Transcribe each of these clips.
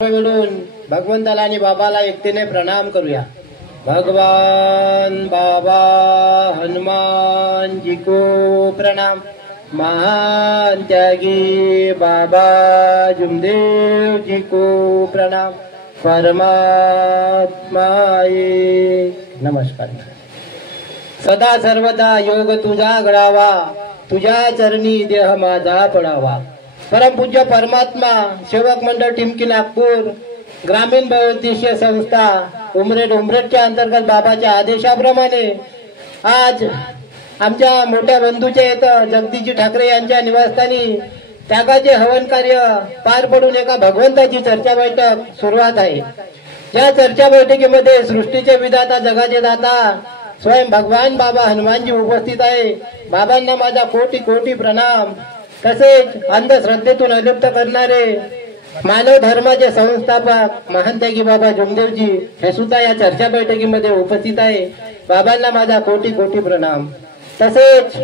मिळून भगवंताला आणि बाबाला एकतेने प्रणाम करूया। भगवान बाबा हनुमान जी को प्रणाम। महान त्यागी बाबा जुमदेव जी को प्रणाम। परमात्मा एक नमस्कार। सदा सर्वदा योग तुझा घडावा, तुझ्या चरणी देह माझा पडावा। परमपूज्य परमात्मा सेवक मंडळ टिमकी नागपूर ग्रामीण बहुउद्देशीय संस्था उमरेडच्या अंतर्गत बाबाच्या आदेशाप्रमाणे आज आमच्या मोठ्या बंधूच्या इथं जगदीशजी ठाकरे यांच्या निवासस्थानी त्यागाचे हवन कार्य पार पडून एका भगवंताची चर्चा बैठक सुरुवात आहे। या चर्चा बैठकीमध्ये सृष्टीचे विधाता जगाचे दाता स्वयं भगवान बाबा हनुमानजी उपस्थित आहे। बाबांना माझा कोटी कोटी प्रणाम। तसेच अंधश्रद्धेतून अलिप्त करणारे मानव धर्माचे संस्थापक महान त्यागी बाबा जुमदेवजी हे सुद्धा या चर्चा बैठकीमध्ये उपस्थित आहे। बाबांना माझा कोटी कोटी प्रणाम। तसेच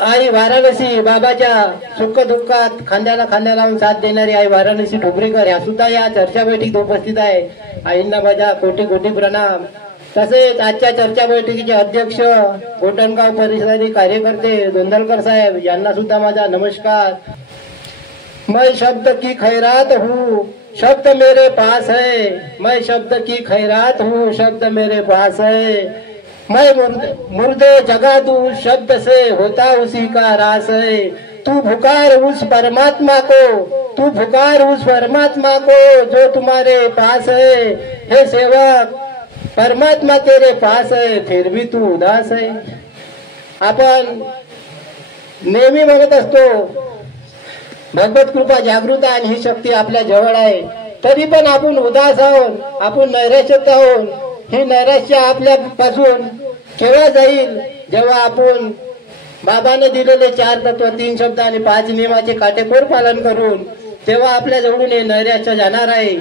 आई वाराणसी बाबाच्या सुख दुःखात खांद्याला खांद्या लावून साथ देणारी आई वाराणसी ठोबरेकर ह्या सुद्धा या चर्चा बैठकीत उपस्थित आहे। आईंना माझा कोटी कोटी प्रणाम। तसेच आजच्या चर्चा बैठकीचे अध्यक्ष गोटणगाव परिसरातील कार्यकर्ते दोंदलकर साहेब यांना सुद्धा माझा नमस्कार। मैं शब्द की खैरात हूँ, शब्द मेरे पास है। मैं शब्द की खैरात हूँ, शब्द मेरे पास है। मैं मुर्दे जगा दूं, शब्द से होता उसी का रास है। तू पुकार उस परमात्मा को, तू पुकार उस परमात्मा को जो तुम्हारे पास है। हे सेवक, परमात्मा तेरे पास है, फिर भी तू उदास है। आपण नेहमी म्हणत असतो भगवत कृपा जागृत आणि ही शक्ती आपल्या जवळ आहे, तरी पण आपण उदास आहोत, आपण नैराश्यात आहोत। ही नैराश्य आपल्यापासून केव्हा जाईल? जेव्हा आपण बाबाने दिलेले 4 तत्व 3 शब्द आणि 5 नियमाचे काटेकोर पालन करून, तेव्हा आपल्या जवळून हे नैराश्य जाणार आहे।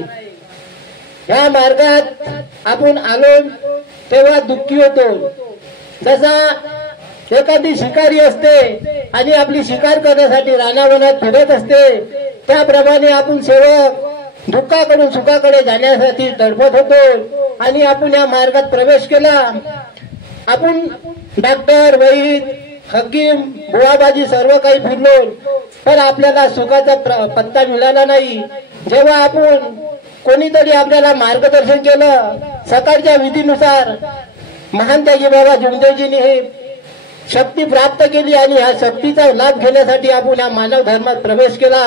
ह्या मार्गात आपण आलो तेव्हा दुःखी होतो। जसा एखादी शिकारी असते आणि आपली शिकार करण्यासाठी रानावनात फिरत असते, त्याप्रमाणे आपण सेवक दुःखाकडून सुखाकडे जाण्यासाठी तडफत होतो आणि आपण या मार्गात प्रवेश केला। आपण डॉक्टर वैद हकीम बुवाबाजी सर्व काही फिरलो, पण आपल्याला सुखाचा पत्ता मिळाला नाही। जेव्हा आपण कोणीतरी आपल्याला मार्गदर्शन केलं, सकाळच्या विधीनुसार महान त्यागी बाबा जुमदेवजींनी हे शक्ती प्राप्त केली आणि ह्या शक्तीचा लाभ घेण्यासाठी आपण या मानव धर्मात प्रवेश केला।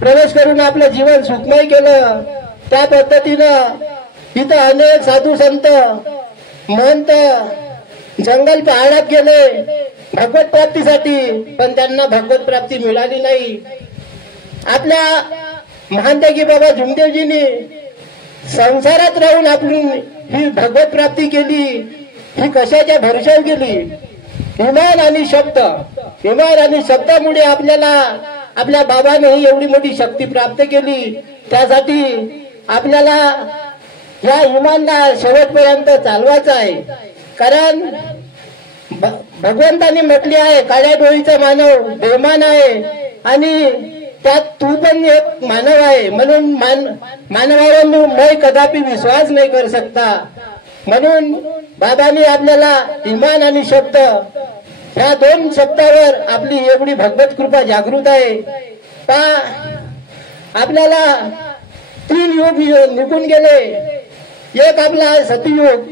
प्रवेश करून आपलं जीवन सुखमय केलं। त्या पद्धतीनं इथं अनेक साधू संत महंत जंगल पहाडात गेले भगवत प्राप्तीसाठी, पण त्यांना भगवत प्राप्ती मिळाली नाही। आपल्या महान त्यागी बाबा जुमदेवजींनी संसारात राहून आपण ही भगवत प्राप्ती केली। ही कशाच्या भरोशावर केली? इमान आणि शब्द। इमान आणि शब्दामुळे आपल्याला आपल्या बाबाने ही एवढी मोठी शक्ती प्राप्त केली। त्यासाठी आपल्याला या इमानला शेवटपर्यंत चालवायचं आहे। कारण भगवंतांनी म्हटले आहे, काळ्या डोळीचा मानव बेमान आहे आणि त्यात तू पण एक मानव आहे, म्हणून मानवावर मैं कदापि विश्वास नाही करू शकता। म्हणून बाबांनी आपल्याला इमान आणि शब्द ह्या 2 शब्दावर आपली एवढी भगवत कृपा जागृत आहे। आपल्याला 3 युग निघून गेले। एक आपला सतयुग।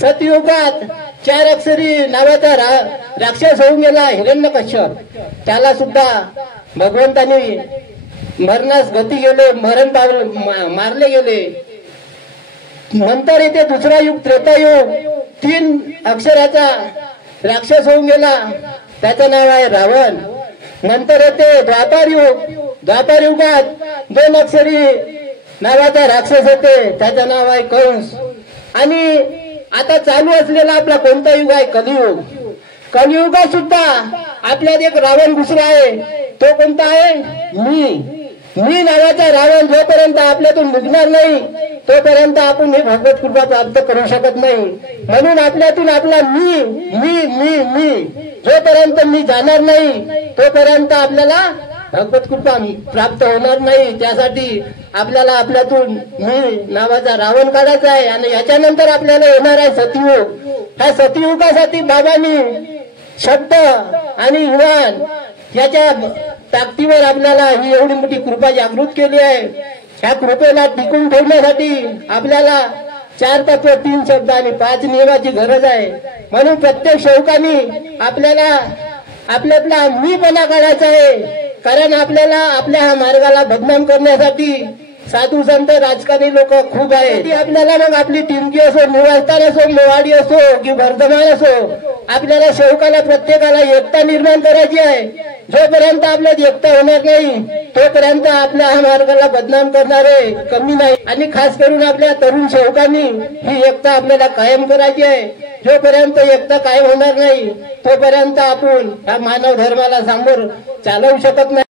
सतयुगात 4 अक्षरी नावाचा राक्षस होऊन गेला हिरण्यकश्यप। त्याला सुद्धा भगवंतांनी मरणास गती गेले, मरण मारले गेले। नंतर इथे दुसरा युग त्रेतायुग। 3 अक्षराचा राक्षस होऊन गेला, त्याचं नाव आहे रावण। नंतर येते द्वापार युग। द्वापार युगात 2 अक्षरी नावाचा राक्षस होते, त्याचं नाव आहे कंस। आणि आता चालू असलेला आपला कोणता युग आहे? कलियुग। कलियुगात सुद्धा आपल्यात एक रावण दुसरा आहे, तो कोणता आहे? मी नावाचा रावण जोपर्यंत आपल्यातून निघणार नाही तोपर्यंत आपण ही भगवत कृपा प्राप्त करू शकत नाही। म्हणून आपल्यातून आपला मी जोपर्यंत मी जाणार नाही तोपर्यंत आपल्याला भगवत कृपा प्राप्त होणार नाही. त्यासाठी आपल्याला आपल्यातून मी नावाचा रावण काढायचा आहे आणि याच्यानंतर आपल्याला येणार आहे सतयुग. ह्या सतयुगासाठी बाबांनी शब्द आणि युवान याच्या ताकदीवर आपल्याला ही एवढी मोठी कृपा जागृत केली आहे. ह्या कृपेला टिकून ठेवण्यासाठी आपल्याला 4 तत्व 3 शब्द आणि 5 नियमाची गरज आहे. म्हणून प्रत्येक सेवकांनी आपल्याला आपल्यातला मीपणा काढायचा आहे. कारण आपल्याला आपल्या ह्या मार्गाला बदनाम करण्यासाठी साधू संत राजकारणी लोक खूप आहेत. ती आपल्याला मग आपली टिमकी असो, निवासस्थान असो, मेवाडी असो की वर्धमान असो, आपल्याला सेवकाला प्रत्येकाला एकता निर्माण करायची आहे. जोपर्यंत आपल्यात एकता होणार नाही तोपर्यंत आपल्या ह्या मार्गाला बदनाम करणारे कमी नाही. आणि खास करून आपल्या तरुण सेवकांनी ही एकता आपल्याला कायम करायची आहे. जोपर्यंत एकता कायम होणार नाही तोपर्यंत आपण ह्या मानव धर्माला समोर चालवू शकत नाही.